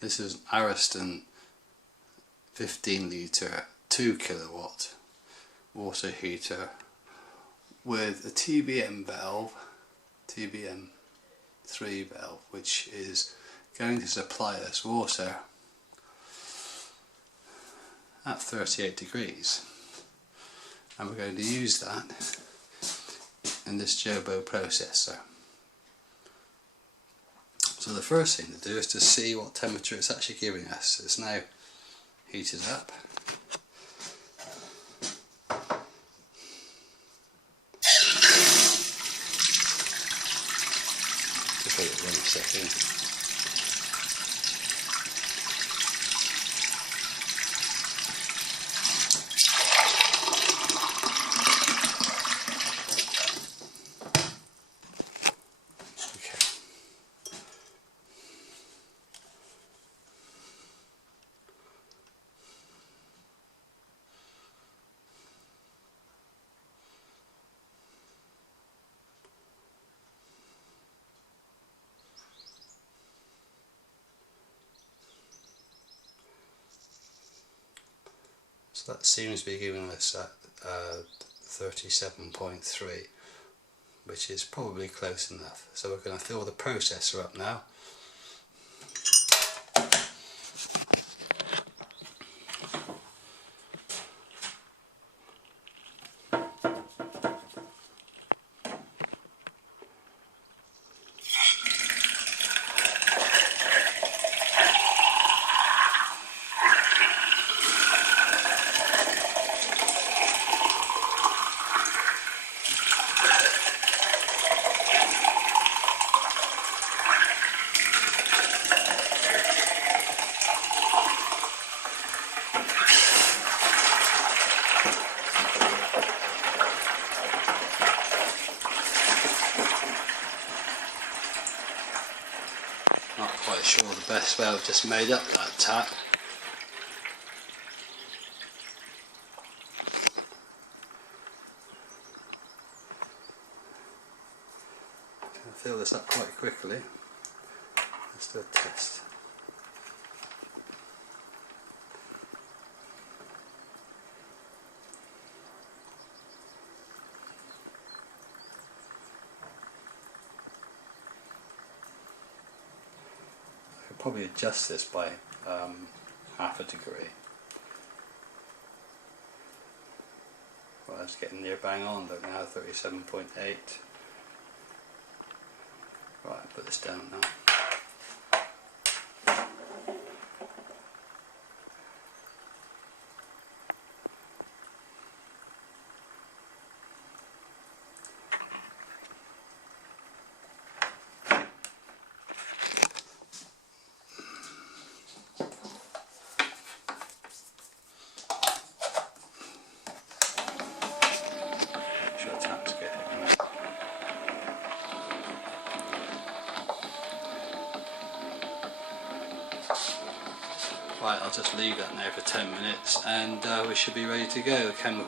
This is an Ariston 15 litre 2 kilowatt water heater with a tmv valve, tmv3 valve, which is going to supply us water at 38 degrees, and we're going to use that in this JOBO processor. So the first thing to do is to see what temperature it's actually giving us. It's now heated up. Just let it run a second. So that seems to be giving us at 37.3, which is probably close enough. So we're going to fill the processor up now. Not quite sure the best way I've just made up that tap. I'm going to fill this up quite quickly. Let's do a test. Probably adjust this by half a degree. Well, it's getting near bang on, but now 37.8. Right, put this down now. Right, I'll just leave that now for 10 minutes and we should be ready to go. The chemical